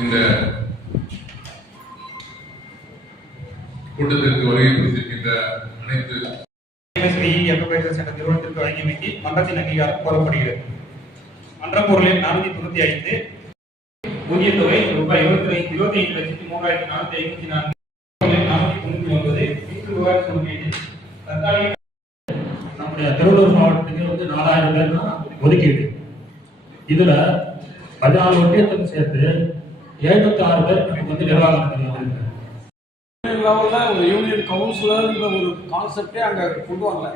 இந்த கூட்டத்திற்கு வருகை புரிந்திருக்கின்ற அனைத்து நிறுவனத்திற்கு வழங்கியமைக்கு மன்றத்தின் அங்கீகாரம் கோரப்படுகிறது. மன்ற பொருளில் நானூத்தி தொண்ணூத்தி ஐந்து. ஊதிய தொகை ரூபாய் இருபத்தி ஐந்து இருபத்தி ஐந்து லட்சத்தி மூவாயிரத்தி நானூத்தி ஐம்பத்தி நான்கு. நானூத்தி தொண்ணூத்தி ஒன்பது. வீட்டு விவகார சமூகத்தில் தற்காலிக நம்முடைய திருவள்ளூர் மாவட்டத்துக்கு வந்து நாலாயிரம் பேர் தான் ஒதுக்கீடு இதுல பதினாலு ஒன்றியத்துக்கு சேர்த்து எழுநூத்தி ஆறு பேர் நமக்கு வந்து நிர்வாகம் லெவலில் ஒரு யூனியன் கவுன்சிலர்ன்ற ஒரு கான்செப்டே அங்கே கொண்டு வரல.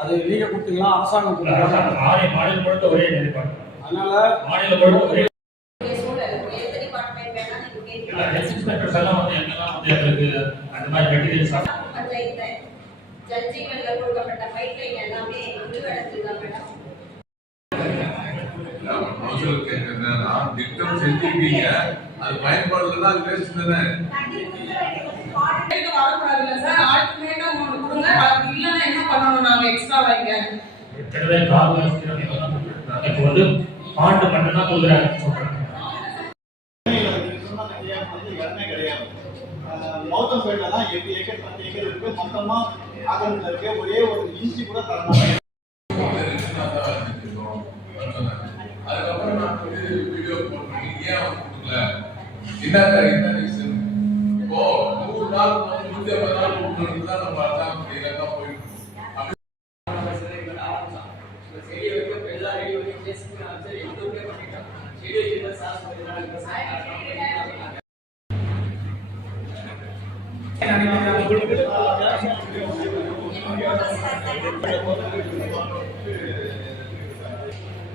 அது நீங்க கொடுத்தீங்களா அரசாங்கம் கொடுத்தீங்களா? மாநில மாநிலம் முழுக்க ஒரே நிலைப்பாடு. அதனால மாநிலம் முழுக்க ஒரே எல்லாம் வந்து எங்கெல்லாம் வந்து எங்களுக்கு அந்த மாதிரி மெட்டீரியல்ஸ் ஜல்ஜீவன்ல கொடுக்கப்பட்ட பைப்லைன் எல்லாமே முடிவடைஞ்சிருக்கா மேடம். திட்டம் செஞ்சிருக்கீங்க அது பயன்பாடுல தான் வேஸ்ட் தானே? வரக்கூடாதுல்ல சார் ஆல்டர்னேட்டா உங்களுக்கு கொடுங்க அது இல்லைன்னா என்ன பண்ணணும் நாங்க எக்ஸ்ட்ரா வைங்க ஏற்கனவே கார்பஸ் இப்போ வந்து பாண்டு மட்டும்தான் கொடுக்குறாங்க. மௌத்தம் சைடில் தான் எட்டு ஏக்கர் பத்து ஏக்கர் இருக்கு. மொத்தமா ஆக்கிரமில் இருக்கு ஒரே ஒரு இன்ச்சு கூட தரணும் அதுக்கப்புறம் நான் வந்து வீடியோ போட்டு ஏன் கொடுக்கல என்னங்க என்ன ரீசன் இப்போ நூறு நாள் நூத்தி ஐம்பது நாள் கொடுக்கறது தான் நம்ம அதான் இலக்கா போயிட்டு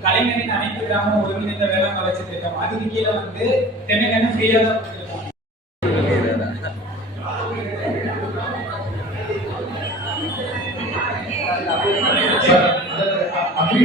கலைஞரின் அனைத்து கிராம ஒருங்கிணைந்த வேளாண் வளர்ச்சி திட்டம் அதுக்கு கீழே வந்து தென்னைக்கண்ணு ஃப்ரீயா தான் கொடுத்துருக்கோம். அக்ரி